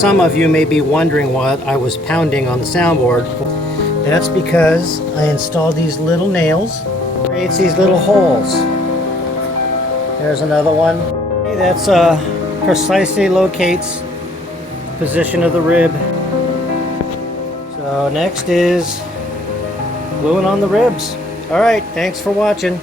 some of you may be wondering what I was pounding on the soundboard. That's because I installed these little nails. Creates these little holes. There's another one. That's precisely locates position of the rib. So next is gluing on the ribs. All right, thanks for watching.